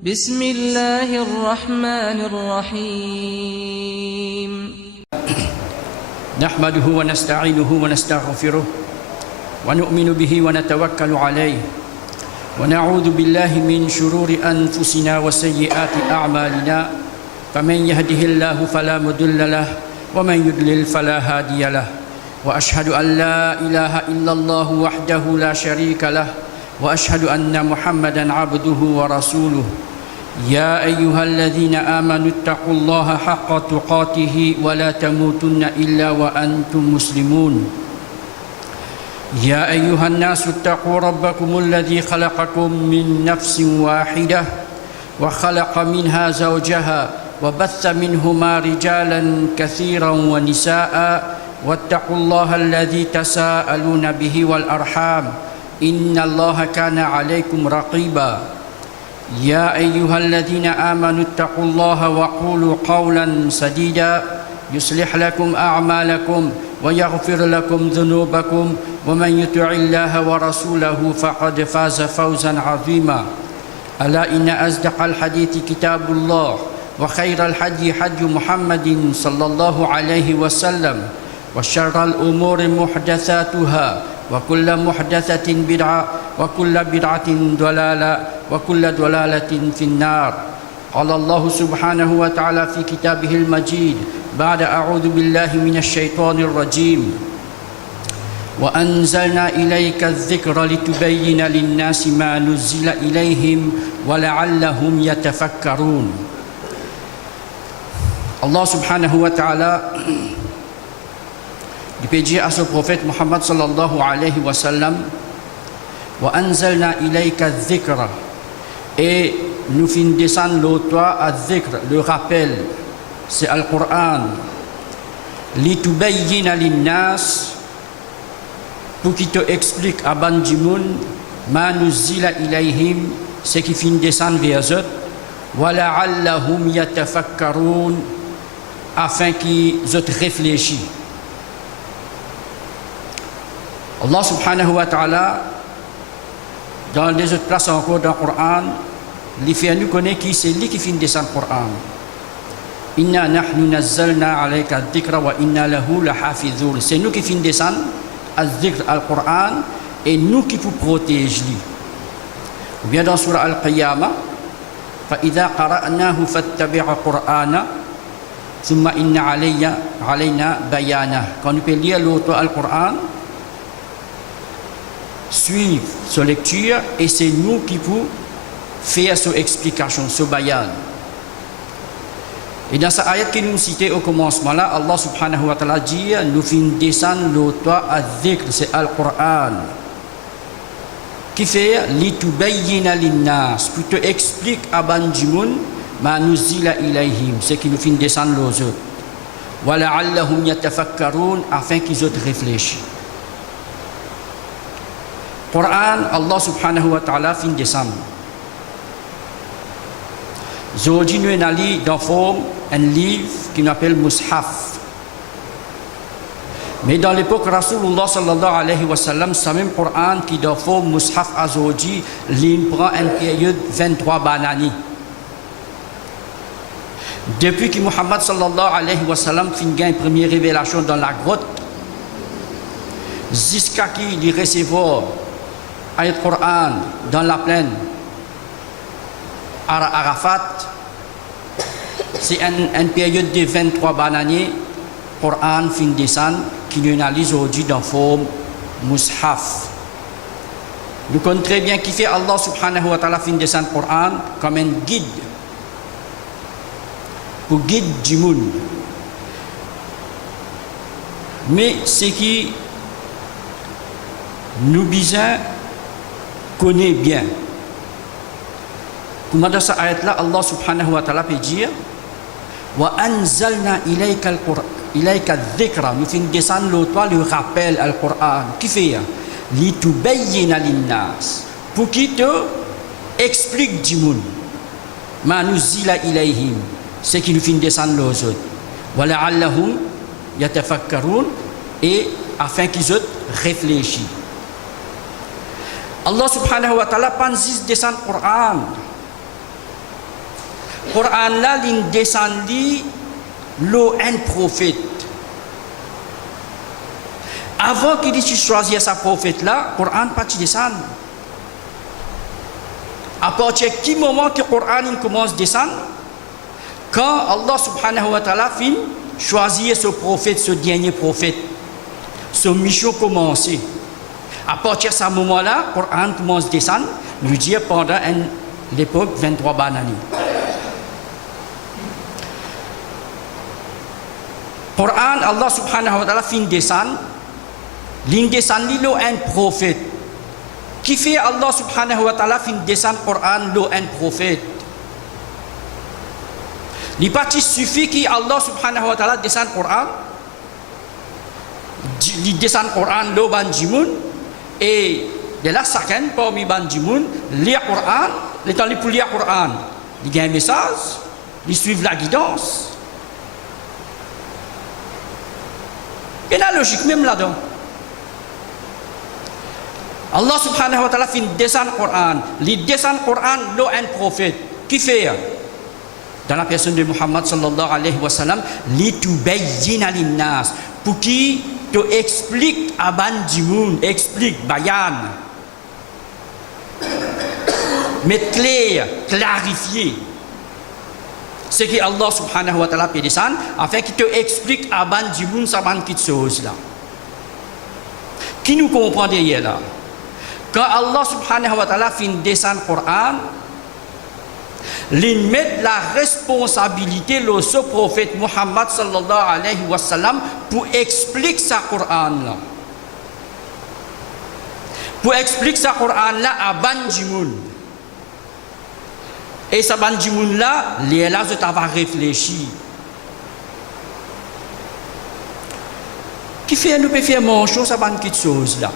بسم الله الرحمن الرحيم نحمده ونستعينه ونستغفره ونؤمن به ونتوكل عليه ونعوذ بالله من شرور أنفسنا وسيئات أعمالنا فمن يهده الله فلا مضل له ومن يضلل فلا هادي له وأشهد أن لا إله إلا الله وحده لا شريك له وأشهد أن محمدا عبده ورسوله يا أيها الذين آمنوا اتقوا الله حق تقاته ولا تموتن إلا وأنتم مسلمون يا أيها الناس اتقوا ربكم الذي خلقكم من نفس واحدة وخلق منها زوجها وبث منهما رجالا كثيرا ونساء واتقوا الله الذي تساءلون به والأرحام إن الله كان عليكم رقيبا يا أيها الذين آمنوا اتقوا الله وقولوا قولا سديدا يصلح لكم أعمالكم ويغفر لكم ذنوبكم ومن يطع الله ورسوله فقد فاز فوزا عظيما ألا إن أصدق الحديث كتاب الله وخير الحدي حج محمد صلى الله عليه وسلم وشر الأمور محدثاتها وكل محدثة بدعة وكل بدعة ضلالة وكل ضلالة في النار قال الله سبحانه وتعالى في كتابه المجيد بعد أعوذ بالله من الشيطان الرجيم وأنزلنا إليك الذكر لتبين للناس ما نزل إليهم ولعلهم يتفكرون Allah subhanahu wa ta'ala dipédié à ce prophète Muhammad sallallahu alayhi wa sallam wa anzalna ilayka dhikra et nous fin descendre le toi à dhikr, le rappel, c'est Al-Qur'an litubayyina linnas pour qu'il te explique à Banjimoun ma nuzila ilayhim ce qui fin descendre vers eux wa la'allahum yatafakkarun afin qu'ils réfléchissent. Allah subhanahu wa ta'ala dans les autres places encore dans le Coran il fait nous connaître qui c'est lui qui fait descendre le Coran inna nahnu nazzalna alayka dhikra wa inna lahu lahafizun, c'est nous qui fait descendre al-dhikr al-Coran et nous qui vous protégeons lui. Ou bien dans surah al-Qiyamah fa idha qara'nahu fattabi' qur'ana thumma inna alayna bayana, quand nous peut lire l'autre al-Coran suivre sa lecture et c'est nous qui pouvons faire son explication, son bayan. Et dans cette ayat qui nous citait au commencement là, Allah subhanahu wa ta'ala dit nous fin descendre le toit à dhikr, c'est Al-Qur'an qui fait litubayyina linnas, pour te explique à Banjimoun ma nuzila ilayhim, c'est qui nous fin descendre les autres wa la'allahum yatafakkarun, afin qu'ils autres réfléchissent. Quran, Allah subhanahu wa ta'ala fin décembre. Aujourd'hui, nous avons dans forme un livre qui s'appelle Mushaf. Mais dans l'époque, Rasulullah sallallahu alayhi wa sallam, c'est même Quran qui dans forme Mushaf aujourd'hui, il prend une période 23 banani. Depuis que Muhammad sallallahu alayhi wa sallam fin gagne une première révélation dans la grotte, jusqu'à qu'il recevra ayat Quran dans la plaine Arafat, c'est une période de 23 bananiers. Quran fin descend qui nous analyse aujourd'hui dans forme Mushaf. Nous connaissons très bien qui fait Allah subhanahu wa ta'ala fin descend Quran comme un guide pour guide du monde. Mais ce qui nous besoin connaît bien. Comme dans cette ayat-là, Allah subhanahu wa ta'ala peut dire wa anzalna ilayka dhikra, nous fin descendre le rappel al-Qur'an qui fait litubayyina linnas, pour qu'il te explique du monde ma nuzila ilayhim, ce qui nous fin descendre les autres wa la'allahum yatafakkarun, et afin qu'ils autres réfléchissent. Allah subhanahu wa ta'ala pas juste descendre le Coran Quran là l'in descendi lo un prophète. Avant qu'il ait choisi sa prophète là, Quran pas descend. À partir de quel moment que Quran commence à descendre? Quand Allah subhanahu wa ta'ala fin choisir ce prophète, ce dernier prophète, ce mission commencé. À partir de ce moment-là, Quran commence à descendre, nous dire pendant l'époque 23 bananes. Quran, Allah subhanahu wa ta'ala fin descendre, l'indescend lo un prophète. Qui fait Allah subhanahu wa ta'ala fin descendre Quran lo un prophète. Il parti suffit qu'Allah subhanahu wa ta'ala descend Quran. Il descend Quran lo ban jimun et de là chacun parmi ban jimun lire Quran, les temps pour lire Quran, il y a un message, ils suivent la guidance. Et la logique même là-dedans. Allah subhanahu wa ta'ala fin descend Quran, il descend Quran lo un prophète. Qui fait dans la personne de Muhammad sallallahu alayhi wa sallam, li tubayyina linnas, pour qui te explique aban dimoun, explique bayan, mettre clair, clarifier ce que Allah subhanahu wa ta'ala peut descendre, afin qu'il te explique aban dimoun sa ban qui chose là. Qui nous comprend derrière là? Quand Allah subhanahu wa ta'ala fin descendre Quran, il met la responsabilité de ce prophète Muhammad sallallahu alayhi wa sallam pour expliquer sa Quran là. Pour expliquer sa Quran là à Banjimoun. Et sa Banjimoun là, les là je t'avais réfléchi. Qui fait nous peut faire mon chose ça ban quelque chose là.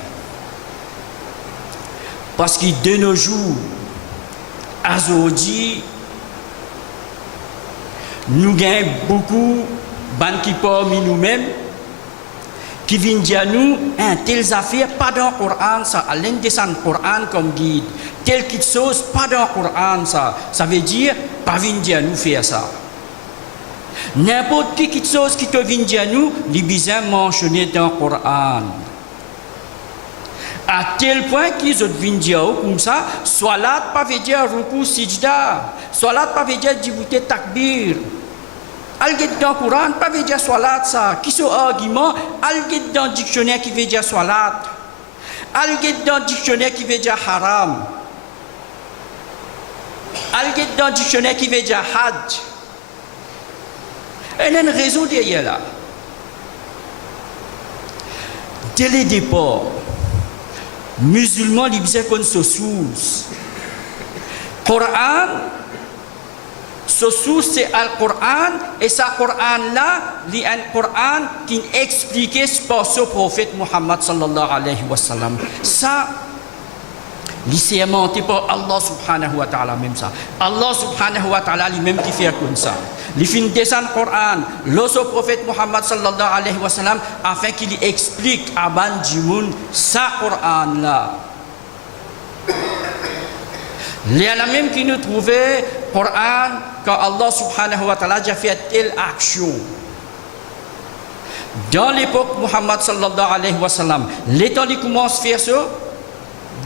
Parce que de nos jours, aujourd'hui, nous gagnons beaucoup de gens qui parmi nous-mêmes, qui viennent dire nous, telles affaires, pas dans le Coran, ça, à l'indescend le Coran comme guide, telle quelque chose, pas dans le Coran, ça veut dire, pas venir dire nous faire ça. N'importe quelle chose qui te vient dire nous, les besoins mentionnés dans le Coran. À tel point qu'ils ont viennent dire comme ça, salat pas veut dire ruku sijda, salat pas veut dire djibouté takbir. Alget dans le Coran pas veut dire salat ça. Qui sont argument, alget dans le dictionnaire qui veut dire salat. Alget dans le dictionnaire qui veut dire haram. Alget dans le dictionnaire qui veut dire hajj. Il y a une raison derrière là. Dès le départ, musulmans, ils disaient qu'on se source. Coran, ce source c'est le Coran, et ce Coran-là, c'est un Coran qui expliquait ce par ce prophète Muhammad sallallahu alayhi wa sallam. Ça, c'est monté par Allah subhanahu wa ta'ala même ça. Allah subhanahu wa ta'ala lui-même qui fait comme ça. Il fait descendre le Coran, le prophète Muhammad sallallahu alayhi wa sallam, afin qu'il explique à ban djimoun sa Coran là. Il y a la même qui nous trouvait Coran quand Allah subhanahu wa ta'ala a fait telle action. Dans l'époque Muhammad sallallahu alayhi wa sallam, l'État il commence à faire ça.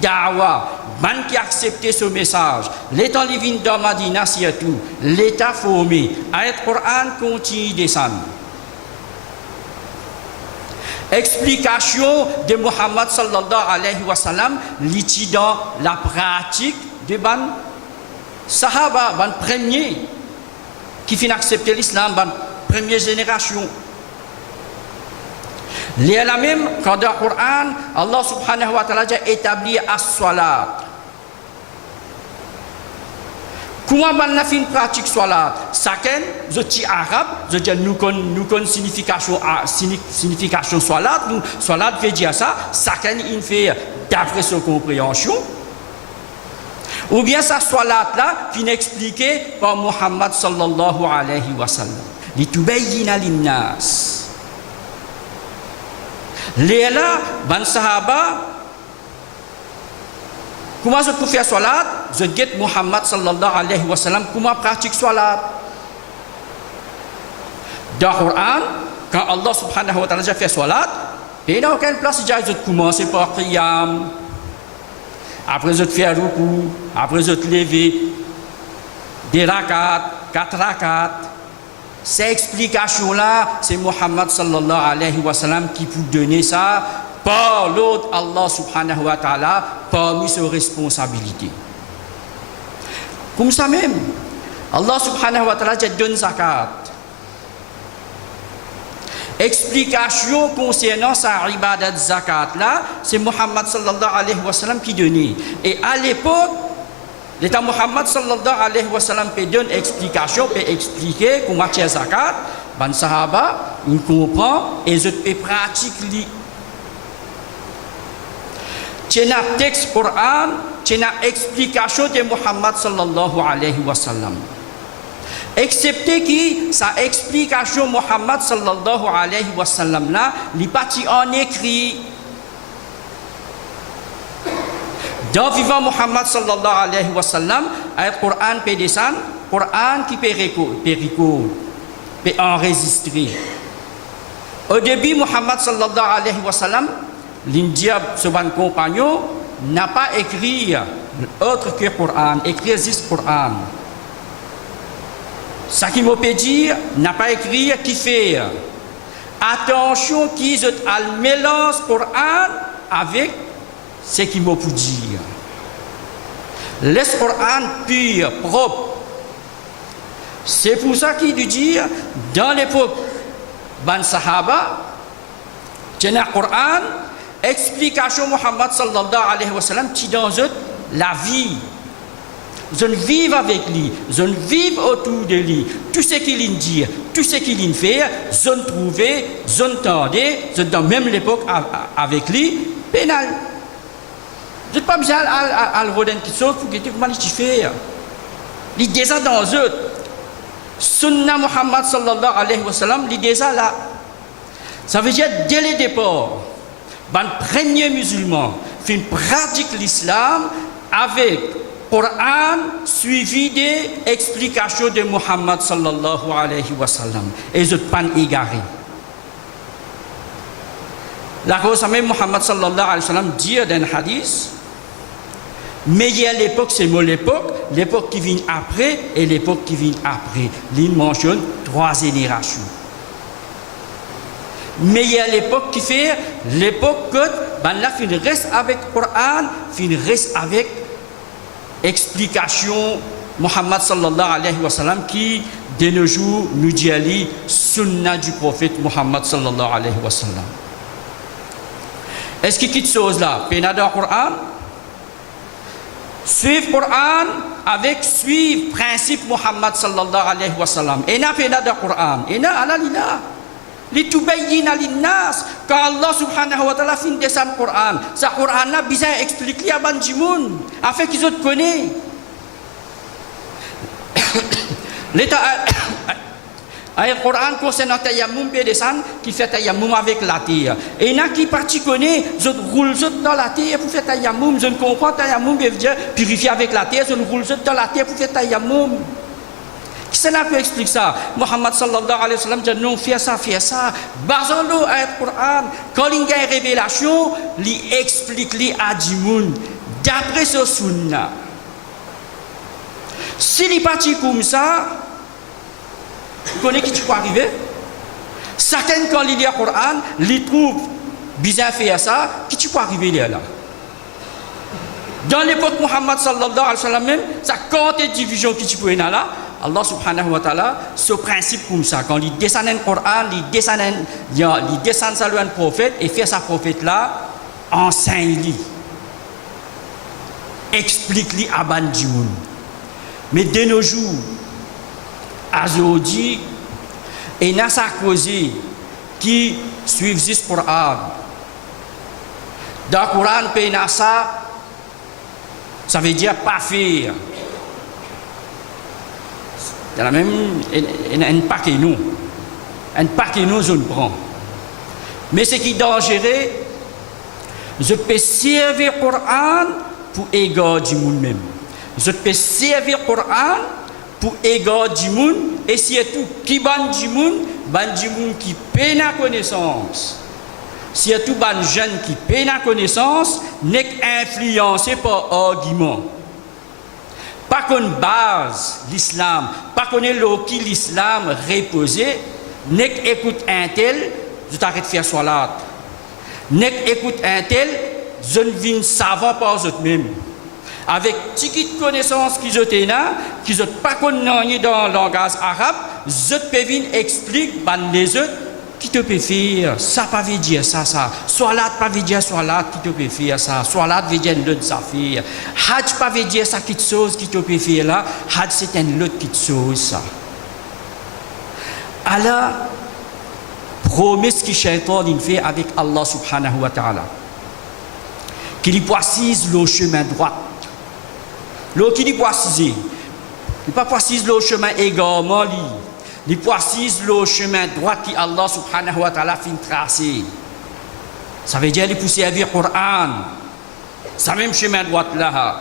Dawa, ban qui a accepté ce message, l'État vient dans Madina, c'est tout, l'État formé, ayat Coran continue de descendre. Explication de Muhammad sallallahu alayhi wa sallam, l'iti dans la pratique de ban Sahaba, ban premier qui finit accepter l'islam, ban première génération. Il y a la même, quand dans le Coran, Allah subhanahu wa ta'ala a établi as-salat. Comment on a fait une pratique salat? Chacun, je dis arabe, je dis nous connaissons signification salat, nous, salat veut dire ça, chacun il fait d'après sa compréhension. Ou bien sa salat là, qui est expliqué par Muhammad sallallahu alayhi wa sallam. Litubayyina linnas. Léla, ban sahaba, comment je peux faire salat? je get Muhammad sallallahu alayhi wa sallam comment pratique salat. Dans le Coran, quand Allah subhanahu wa ta'ala a fait salat, il n'y a aucune place où je commence par qiyam, après je fais ruku, après je lever, des rakats, 4 rakats. Ces explications-là, c'est Muhammad sallallahu alayhi wa sallam qui peut donner ça par l'autre Allah subhanahu wa ta'ala parmi ses responsabilités. Comme ça même, Allah subhanahu wa ta'ala donne zakat. Explication concernant sa ibadat zakat là, c'est Muhammad sallallahu alayhi wa sallam qui donnait. Et à l'époque, l'État Muhammad sallallahu alayhi wa sallam peut donner explication, peut expliquer comment faire zakat, ban sahaba, il comprend et je peux pratiquer. C'est un texte Coran, c'est une explication de Muhammad sallallahu alayhi wa sallam. Excepté que sa explication Muhammad sallallahu alayhi wa sallam là, il parti en écrit. Dans vivant Muhammad sallallahu alayhi wa sallam, le Coran peut descendre, Coran qui peut enregistrer. Au début, Muhammad sallallahu alayhi wa sallam, l'India, son compagnon, n'a pas écrit autre que Coran, écrit juste Coran. Ça qui me peut dire, n'a pas écrit qui fait. Attention qu'ils mélange Coran avec ce qui me peut dire. Laisse Coran pur, propre. C'est pour ça qu'il dit, dans l'époque, Ban Sahaba, il y a un Coran, explication Muhammad sallallahu alayhi wa sallam, qui dans la vie. Je vis avec lui, je vis autour de lui. Tout ce qu'il dit, tout ce qu'il fait, je trouvais, je entendais, je dans même l'époque avec lui, pénal. Je n'ai pas besoin à le redonner quelque chose pour que tu comment tu fais. Il est déjà dans eux. Sunna Muhammad sallallahu alayhi wa sallam, il est déjà là. Ça veut dire dès le départ, les premiers musulmans font pratique l'islam avec Coran suivi des explications de Muhammad sallallahu alayhi wa sallam. Et je ne suis pas égaré. La cause même Muhammad sallallahu alayhi wa sallam dit dans un hadith, mais il y a l'époque, c'est mon l'époque qui vient après et l'époque qui vient après. Il mentionne 3 générations. Mais il y a l'époque qui fait, l'époque que, ben là, il reste avec le Coran, il reste avec explication Muhammad sallallahu alayhi wa sallam qui, de nos jours, nous dit à lui, sunna du prophète Muhammad sallallahu alayhi wa sallam. Est-ce qu'il y a quelque chose là? Pénal dans le Coran? Suivre le Coran avec suivre le principe Muhammad sallallahu alayhi wa sallam. Et n'a pénal dans le Coran. Et n'a ala lila. Litubayyina linnas. Quand Allah subhanahu wa ta'ala fin descendre le Coran, ce Coran là bisa expliquer à Banjimoun afin qu'ils autres connaissent. L'état le Coran concernant tayammum peut descendre qui fait tayammum avec la terre. Et il y a qui parti connaît, je roule dans la terre pour faire tayammum, je ne comprends tayammum veut dire purifier avec la terre, je roule dans la terre pour faire tayammum. Qui cela peut expliquer ça? Muhammad sallallahu alayhi wa sallam dit non, fais ça. Basons-le à le Coran. Quand il y a une révélation, il explique à Djimoun d'après ce sunna. S'il est parti comme ça, vous connaissez qui peut arriver? Certains, quand ils lisent le Coran, ils trouvent bizarre faire ça, qui peut arriver là? Dans l'époque Muhammad sallallahu alayhi wa sallam même, ça compte des divisions qui peut être là. Allah subhanahu wa ta'ala, ce principe comme ça, quand il descend le Coran, il descend ça le prophète et fait sa prophète là, enseigne-lui, explique-lui à Bandioun. Mais de nos jours, aujourd'hui, il y a sa cause qui suivent ce Coran. Dans le Coran, il y a ça veut dire pas faire. Il y a même un paquet nous. Un paquet nous, je le prends. Mais ce qui est dangereux, je peux servir le Coran pour égarer du monde même. Je peux servir le Coran pour égarer du monde et surtout qui ban du monde qui peine la connaissance. Surtout ban jeunes qui peine la connaissance n'est influencé par argument. Pas qu'on base l'islam, pas qu'on est là qui l'islam reposé, n'est écoute un tel, je t'arrête de faire salat. N'est écoute un tel, je ne viens savant par eux-mêmes. Avec petite connaissance qu'ils ont là, qu'ils n'ont pas connu dans le langage arabe, je peux venir expliquer les autres qui te peut faire. Ça pas veut dire ça. Salat pas veut dire salat qui te peut faire ça. Salat veut dire l'autre affaire. Hajj pas veut dire ça quelque chose qui te peut faire là. Hajj c'est un autre quelque chose ça. Alors, promesse que Shaitan fait avec Allah subhanahu wa ta'ala, qu'il précise le chemin droit. L'autre qui précise, il ne pas précise le chemin également, il précise le chemin droit qui Allah subhanahu wa ta'ala fin tracé. Ça veut dire qu'il faut servir le Coran. C'est même chemin droit là.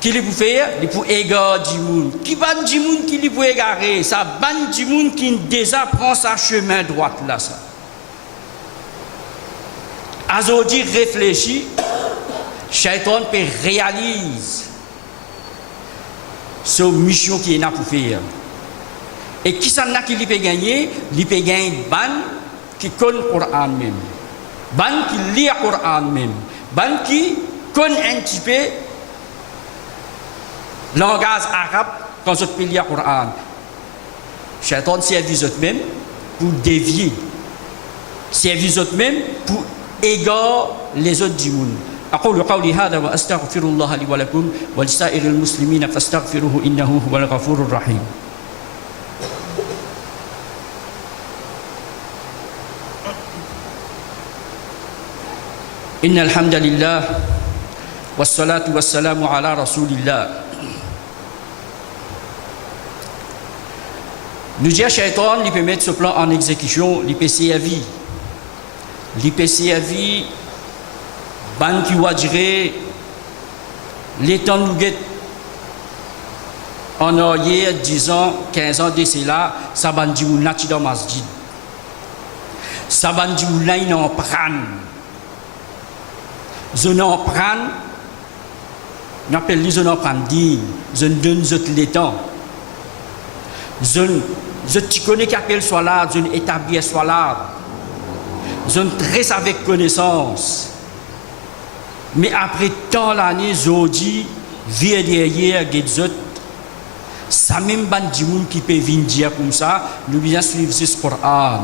Qu'il faut faire, il faut égarer du monde. Qui ban du monde qui peut égarer, ça ban du monde qui déjà prend sa chemin droit là ça. Aujourd'hui réfléchit, Shaitan peut réaliser cette mission qui est là pour faire. Et qui s'en a qui peut gagner? Il peut gagner ban qui connaît le Coran même. Ban qui lit le Coran même. Ban qui connaît un petit peu le langage arabe quand je peux lire le Coran. Shaitan servit eux-mêmes pour dévier. Servit eux-mêmes pour égarer les autres du monde. أقول قولي هذا وأستغفر الله لي ولكم ولسائر المسلمين فاستغفروه إنه هو الغفور الرحيم. إن الحمد لله والصلاة والسلام على رسول الله. Nous disons Shaitan, il peut mettre ce plan en exécution, il peut servir. Il peut servir. Ban qui va dire les temps nous guette en arrière 10 ans, 15 ans de cela, ça ban di mouna ti dans masjid. Ça ban di mouna il en prend. Je n'en prends, n'appelle les je n'en prends dit, je ne donne les temps. Je te connais qu'appelle soit là, je n'établis soit là. Je ne tresse avec connaissance. Mais après tant l'année, Zodi vient derrière Gedzot. Ça même bandi moun qui peut venir dire comme ça, nous bien suivre ce Coran.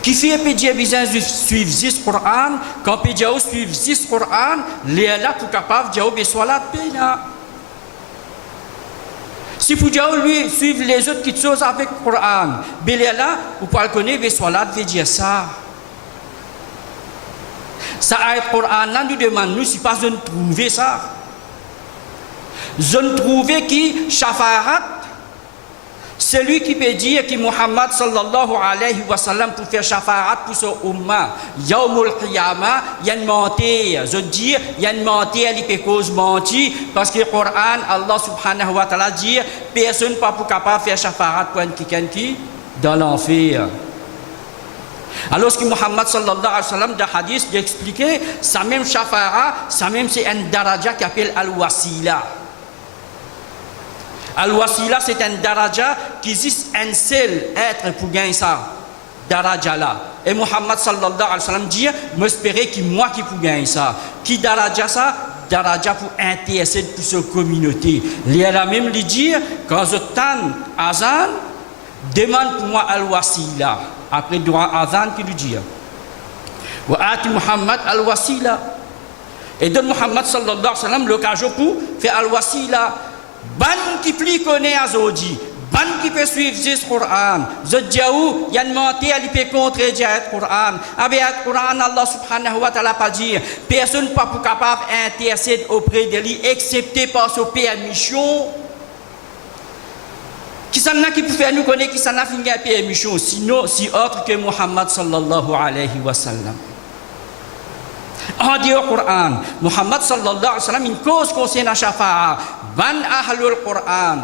Qui fait que dire bien suivre ce Coran, quand peut dire suivre ce Coran, les là pour capable dire bien soit là peine. Si vous dire lui suivre les autres qui choses avec le Coran, bien là vous pouvez connaître bien soit là veut dire ça. Ça a été le Coran, nous demandons si pas je ne trouve ça. Je ne trouve qui Shafarat, celui qui peut dire que Muhammad sallallahu alayhi wa sallam pour faire Shafarat pour son umma, Yawmul Qiyamah, il y a une mentir. Je dis, il y a une mentir, il peut cause mentir, parce que le Coran, Allah subhanahu wa ta'ala dit, personne n'est pas capable de faire Shafarat pour quelqu'un qui dans l'enfer. Alors que Muhammad sallallahu alayhi wa sallam dans le hadith il expliqué, ça même Shafara, ça même c'est un daraja qui appelle Al-Wasila. Al-Wasila c'est un daraja qui existe un seul être pour gagner ça. Daraja là. Et Muhammad sallallahu alayhi wa sallam dit, m'espérer que moi qui pour gagner ça. Qui daraja ça? Daraja pour intercéder pour sa communauté. Il a même lui dire, quand je t'en azan, demande pour moi Al-Wasila. Après droit azan qui lui dit wa ati Muhammad al-wasila et donne Muhammad sallallahu alayhi wa sallam l'occasion pour faire al-wasila ban qui pli connaît azodi ban qui peut suivre ce Coran je dis où il y a une montée il peut contredire le Coran avec le Coran Allah subhanahu wa ta'ala pas dire personne pas pour capable intercéder auprès de lui excepté par sa permission. Qui s'en a qui peut faire nous connaître qui s'en a fini à permission sinon si autre que Muhammad sallallahu alayhi wa sallam. En dehors du Coran, Muhammad sallallahu alayhi wa sallam, une cause concernant Shafa'a, ban ahlul Coran.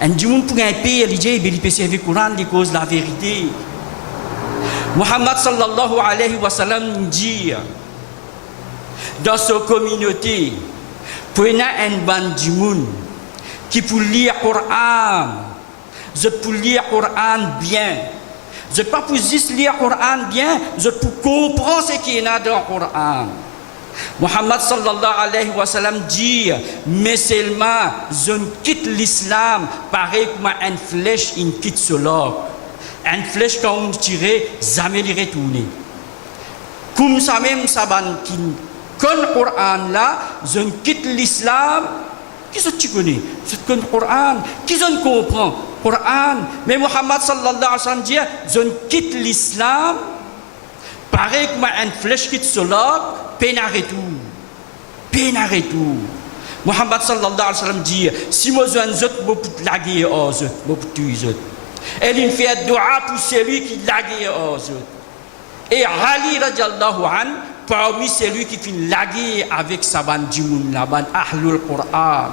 Un djimoun pour un pays, il peut servir le Coran, il cause la vérité. Muhammad sallallahu alayhi wa sallam dit dans sa communauté, prenez un ban djimoun qui pour lire le Coran, je pour lire le Coran bien. Je ne pas pour juste lire le Coran bien, je pour comprendre ce qu'il y a dans le Coran. Muhammad sallallahu alayhi wa sallam dit, mais seulement je quitte l'islam pareil comme une flèche, une quitte sur l'or. Une flèche quand on tire, jamais il retourne. Comme ça même, ça va qui connaît le Coran là, je quitte l'islam. Qui est-ce que tu connais? Je connais le Coran. Qui est-ce que comprend le Coran? Mais Muhammad sallallahu alayhi wa sallam dit, je quitte l'islam pareil comme une flèche quitte sur l'or. Peine à retour. Muhammad sallallahu alayhi wa sallam dit, si moi je ne peux pas laguer aux autres, je peux tuer les autres. Elle fait dua pour celui qui lague aux autres. Et Ali radiallahu an, parmi celui qui fait laguer avec sa bande djimoun, la bande ahlul Qur'an.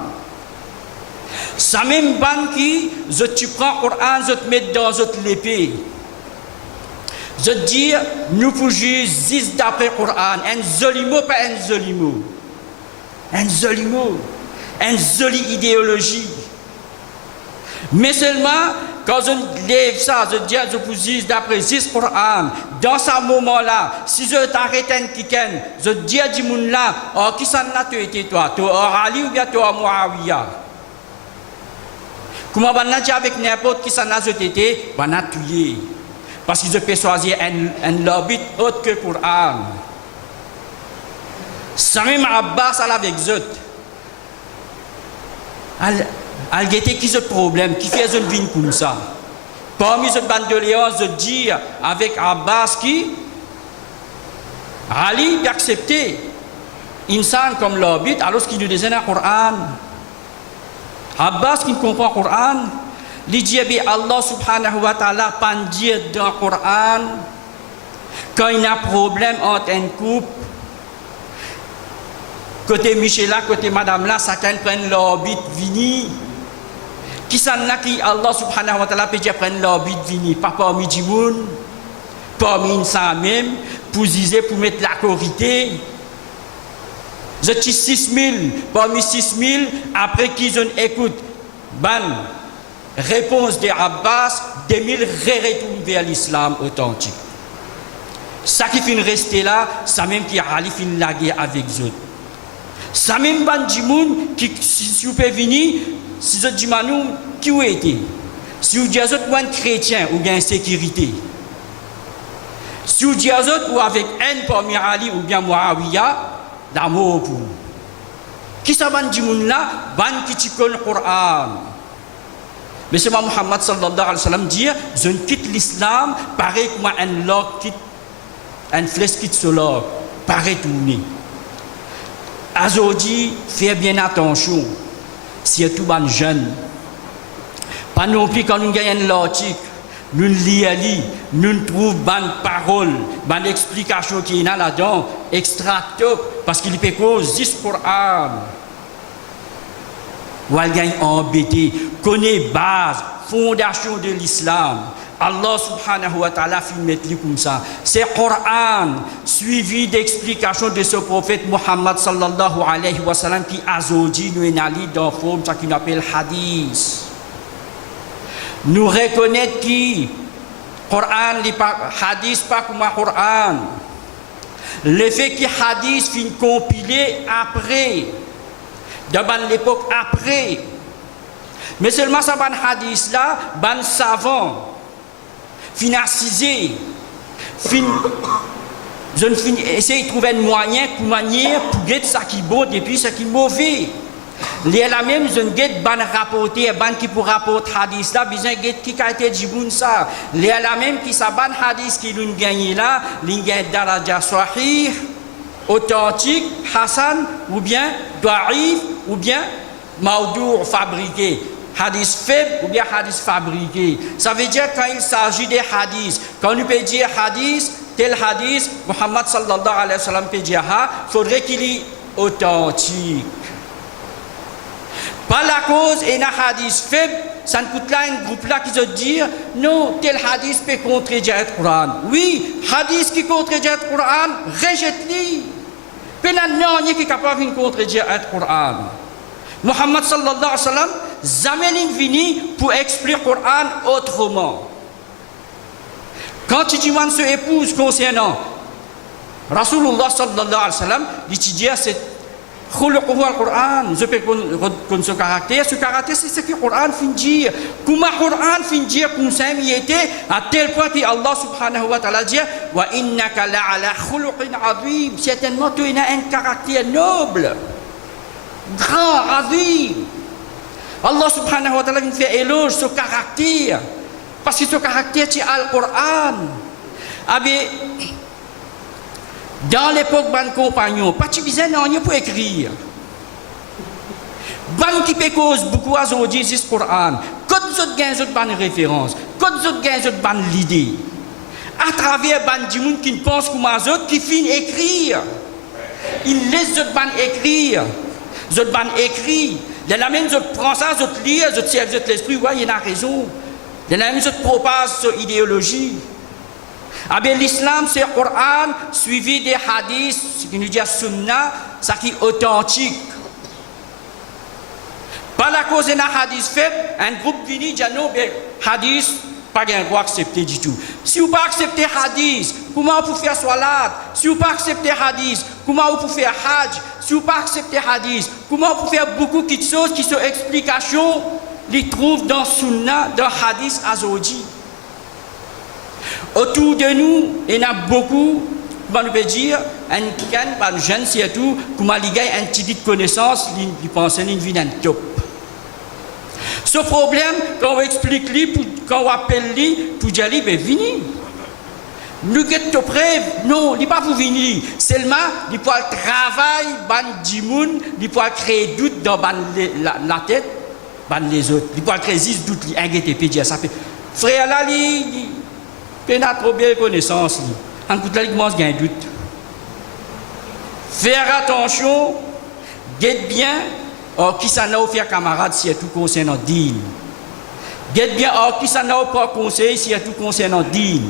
Ça même bande qui, tu prends le Qur'an, je te mets dans l'épée. Je dis, nous pouvons juste d'après le Coran, un joli mot, pas un joli mot. Un joli mot, une jolie idéologie. Mais seulement, quand je lève ça, je dis, je peux juste d'après juste le Coran. Dans ce moment-là, si je t'arrête un kiken, je dis à Djimoun là, oh, qui s'en a tué toi? Toi, Ali ou bien toi, Muawiya? Comment on a dit avec n'importe qui s'en a tué, on a tué. Parce qu'ils ont persuadé un lobby autre que le Coran. Ça même Abbas avec eux. Elle était qui ce problème, qui fait une vie comme ça. Parmi cette bande de lions, je dis avec Abbas qui Ali d'accepter insan comme lobby alors qu'il nous disait dans le Coran. Abbas qui ne comprend le Coran. Il dit Allah subhanahu wa ta'ala dit dans le Coran quand il y a un problème entre un couple, côté Michel là, côté madame là, chacun prend leur but vini. Qui s'en a qui Allah subhanahu wa ta'ala peut dire prendre leur but vini, pas parmi du monde, parmi ça même, pour dire pour mettre la corité. Je dis 6 000, parmi 6 000, après qu'ils ont écoute, ban. Réponse de Abbas, 2000 retournent vers l'islam authentique. Ça qui finit rester là, ça même qui a finit la guerre avec eux. Ça même bandimoun qui si vous pouvez venir, si vous dites qui vous été, si vous dites un chrétien ou bien sécurité, si vous dites ou avec un parmi Ali ou bien Muawiya, d'amour pour. Qui ça bandimoun là, ban qui tu connais le Coran. Mais c'est Muhammad sallallahu alayhi wa sallam dit, je ne quitte l'islam, pareil comme un log quitte, un flèche quitte ce log, pareil tourner. Aujourd'hui, faites bien attention, surtout les jeunes. Pas non plus quand nous gagnons l'article, nous lisons, nous trouvons bonnes paroles, bonnes explications qu'il y a là-dedans, extracto, parce qu'il peut cause 10 Coran. Ou elle gagne embêté, connaît base, fondation de l'islam. Allah subhanahu wa ta'ala fait mettre comme ça. C'est le Coran suivi d'explications de ce prophète Muhammad sallallahu alayhi wa sallam qui a aujourd'hui nous est dans forme ce qu'on appelle hadith. Nous reconnaître qui Coran, hadith pas comme un Coran. Le fait que hadith fin compilé après. Dans l'époque après. Mais seulement ça, ban hadith là, ban savant, finacisé, je essaie de trouver un moyen pour guetter ce qui est bon depuis ce qui est mauvais. Les la même, je ne guette ban rapporter, ban qui pour rapporter hadith là, besoin guette qui a été dit ça. Les la même qui sa ban hadith qui l'on gagne là, l'on gagne daraja sahih, authentique, Hassan, ou bien Da'if, ou bien Maudou fabriqué. hadith faible ou bien hadith fabriqué. Ça veut dire quand il s'agit des hadiths, quand on peut dire hadith, tel hadith, Muhammad sallallahu alayhi wa sallam peut dire, il faudrait qu'il y authentique. Par la cause, il y a un hadith faible, ça ne coûte là un groupe là qui se dit non, tel hadith peut contredire le Coran. Oui, hadith qui contredit le Coran, rejette-le. Maintenant, il qui est capable de contredire le Coran. Muhammad sallallahu alayhi wa sallam, jamais il venu pour expliquer le Coran autrement. Quand il dit se épouse concernant Rasulullah sallallahu alayhi wa sallam, il dit c'est le Coran, je peux connaître ce caractère c'est ce que le Coran finit dire. Comment le Coran finit dire comme ça il était à tel point que Allah subhanahu wa ta'ala dit wa innaka la'ala khuluqin azim, certainement tu as un caractère noble, grand, azim. Allah subhanahu wa ta'ala fait éloge ce caractère parce que ce caractère c'est le Coran. Dans l'époque ban compagnon, pas de besoin non pour écrire. Ban qui peut cause beaucoup à aujourd'hui c'est le Coran. Quand vous autres gagnez autres ban référence, quand vous autres gagnez autres ban l'idée. À travers ban du monde qui ne pense comme les autres qui finissent écrire. Ils laissent autres ban écrire. Les autres ban écrit. La même autres prend ça, les autres lire, les autres servent l'esprit, ouais, il y a raison. La même autres propage sur idéologie. L'islam c'est le Coran suivi des hadiths, ce qui nous dit sunna, ça qui est authentique. Par la cause d'un hadith fait, un groupe vini dit non, hadith, pas un droit accepter du tout. Si vous pas accepter hadith, comment vous pouvez faire salat? Si vous pas accepter hadith, comment vous pouvez faire hajj? Si vous pas accepter hadith, comment vous pouvez faire beaucoup de choses qui sont explications, les trouvent dans sunna, dans hadith azodi. Autour de nous, il y en a beaucoup, comment on peut dire, un jeune surtout, comment il y a une petite connaissance, il pense qu'il vit dans le top. Ce problème, quand on explique lui, quand on appelle lui, pour dire lui, venez. Nous sommes prêts, non, il n'est pas pour venir. Seulement, il peut travailler, il peut créer doute dans la tête, les autres. Il peut créer doute, il peut dire ça. Frère là, il a trop bien connaissance. En tout cas, il commence à un doute. Faire attention, guette bien, qui s'en a offert camarade, si tout concernant din. Guette bien, qui s'en a pas conseil, si tout concernant din.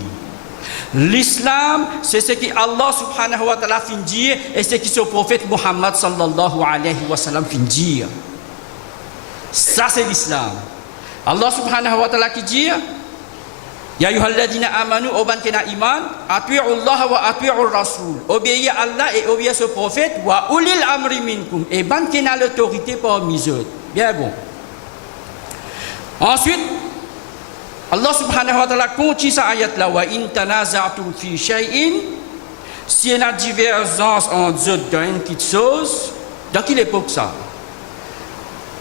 L'islam, c'est ce que Allah subhanahu wa ta'ala fin dire et ce que son prophète Muhammad sallallahu alayhi wa sallam fin dire. Ça, c'est l'islam. Allah subhanahu wa ta'ala qui dit Ya ayyuhalladhina amanu oban kena iman ati'u Allah wa ati'u Rasul. Obéissez à Allah et obéissez au prophète wa ulil amri minkum et ban kena l'autorité parmi eux. Bien bon. Ensuite Allah subhanahu wa ta'ala continue sa ayat là wa in tanaza'tum fi shay'in, si il y a divergence entre eux dans une petite chose, dans quelle époque ça?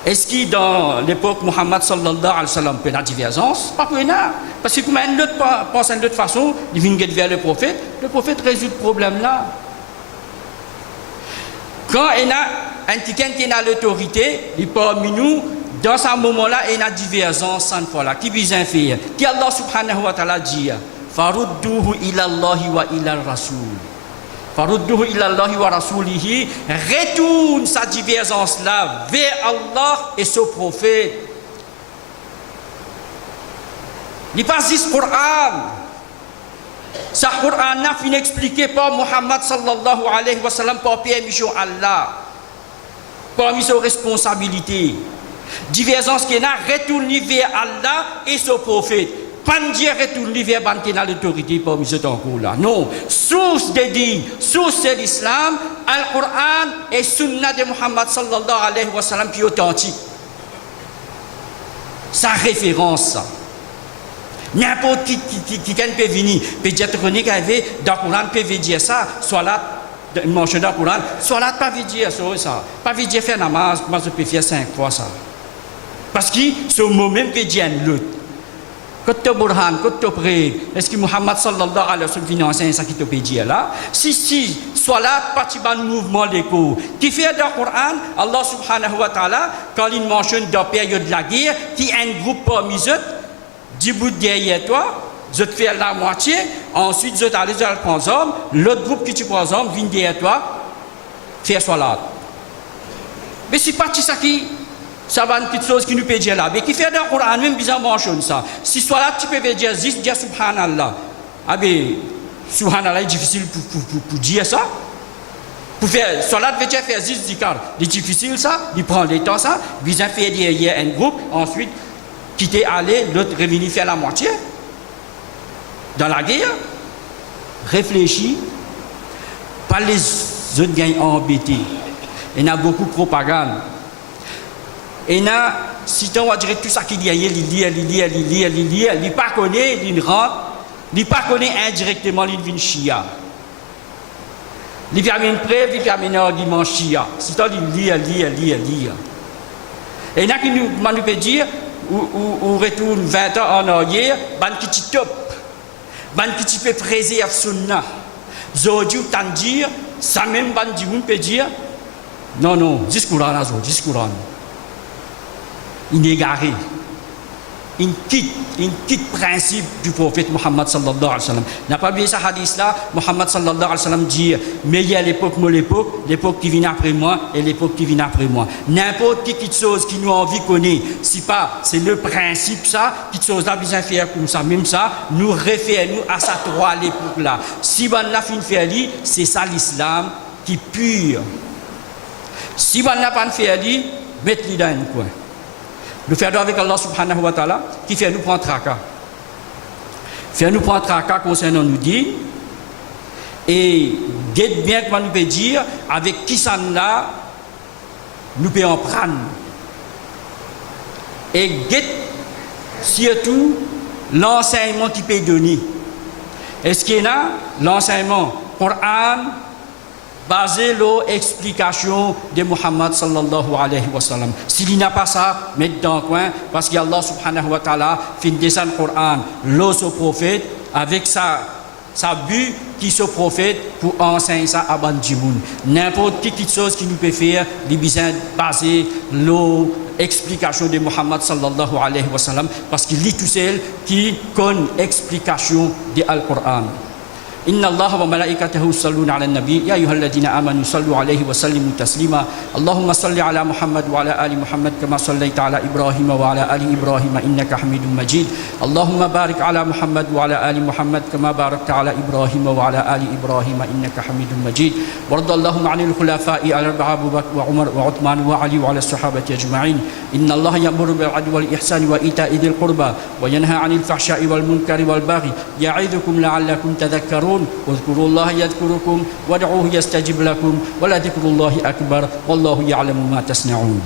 Est-ce que dans l'époque Muhammad sallallahu alayhi wa sallam il y a divergence? Pas pour rien. Parce que comme un autre pense d'une autre façon, il vient vers le prophète résout le problème là. Quand il y a un ticket qui a l'autorité, il parmi nous, dans ce moment-là, il y a divergence sans fois là. Qui vient faire? Qui Allah subhanahu wa ta'ala dit Farudduhu ila Allahi wa ila Rasul. Farudduhu ila Allahi wa Rasulihi. Retourne sa divergence là vers Allah et son prophète. Il passe ce Coran. Ce Coran n'a fini expliqué par Muhammad sallallahu alayhi wa sallam par permission Allah. Parmi ses responsabilités. Divergence qui n'a retourné vers Allah et son prophète. Pas dire retourner vers Bantina l'autorité parmi ceux encore là. Non. Source de dit, source de l'islam, Al-Qur'an et Sunna de Muhammad sallallahu alayhi wa sallam qui est authentique. Sa référence. N'importe qui peut venir, peut dire chronique avec dans le Coran peut dire ça, soit là, mention dans le Coran, soit là pas veut dire ça, pas veut dire faire namaz, moi je peux faire 5 fois ça. Parce que ce moment peut dire l'autre. quand tu burhan, quand tu prie, est-ce que Muhammad sallallahu alayhi wa sallam finance ça qui te peut dire là? Si, salat, partie ban mouvement d'écho. Qui fait dans le Coran, Allah subhanahu wa ta'ala, quand il mentionne dans la période de la guerre, qui est un groupe parmi eux, 10 bouts derrière toi, je te fais la moitié, ensuite je t'allais dans le prendre hommes, l'autre groupe qui tu prends hommes vient derrière toi, faire salat. Mais c'est parti ça qui, ça va une petite chose qui nous peut dire là, mais qui fait dans le Coran même bizarre mentionne ça. Si salat tu peux dire juste dire subhanallah, ah ben subhanallah est difficile pour dire ça. Pour faire salat veut dire faire juste zikar, c'est difficile ça, il prend le temps ça, bizarre faire derrière un groupe, ensuite quitter aller, l'autre revenir faire la moitié. Dans la guerre, réfléchis, pas les autres gagnent embêtés. Il y a beaucoup de propagande. Et là, si on va dire tout ça qu'il y a, il ne pas connaît, il rentre, il ne pas connaît indirectement, il vient chia. Il vient une preuve, il vient un argument chia. Si on lit. Et il y a qui nous peut dire, ou retourne 20 ans en arrière, ban qui top, ban qui peut préserver sunna. Zodi tant dire, ça même ban dit peut dire, non, discours là, discours. Il est égaré. Il quitte principe du prophète Muhammad sallallahu alayhi wa sallam. N'a pas oublié ce hadith là, Muhammad sallallahu alayhi wa sallam dit, mais il y a l'époque qui vient après moi et l'époque qui vient après moi. N'importe quelle chose qui nous a envie connaître, si pas, c'est le principe ça, quelque chose là besoin faire comme ça, même ça, nous réfère nous à sa droit à l'époque là. Si on a fait faire dit, c'est ça l'islam qui est pur. Si on n'a pas fait dit, mettez-le dans un coin. Nous faisons avec Allah subhanahu wa ta'ala qui fait nous prendre tracas. Fait nous prendre tracas concernant nous dire et guette bien comment nous peut dire avec qui ça là nous pouvons prendre. Et guette surtout l'enseignement qui peut donner. Est-ce qu'il y a l'enseignement Coran basé sur l'explication de Muhammad sallallahu alayhi wa sallam. S'il n'y a pas ça, mettez dans le coin, parce qu'Allah subhanahu wa ta'ala fait descendre le Coran, l'eau au prophète, avec sa but qui se prophète pour enseigner ça à Bandjimoun. N'importe quelle chose qui nous peut faire, les besoins basés sur l'explication de Muhammad sallallahu alayhi wa sallam, parce qu'il lit tout seul qui connaît l'explication de Al-Coran. إن الله وملائكته يصلون على النبي يا أيها الذين آمنوا صلوا عليه وسلموا تسليما اللهم صل على محمد وعلى آل محمد كما صليت على إبراهيم وعلى آل إبراهيم إنك حميد مجيد اللهم بارك على محمد وعلى آل محمد كما باركت على إبراهيم وعلى آل إبراهيم إنك حميد مجيد وارض اللهم عن الخلفاء الأربعة أبو بكر وعمر وعثمان وعلي وعلى الصحابة أجمعين إن الله يأمر بالعدل والإحسان وإيتاء ذي القربى وينهى عن الفحشاء والمنكر والبغي يعظكم لعلكم تذكرون واذكروا الله يذكركم وادعوه يستجب لكم ولذكر الله أكبر والله يعلم ما تصنعون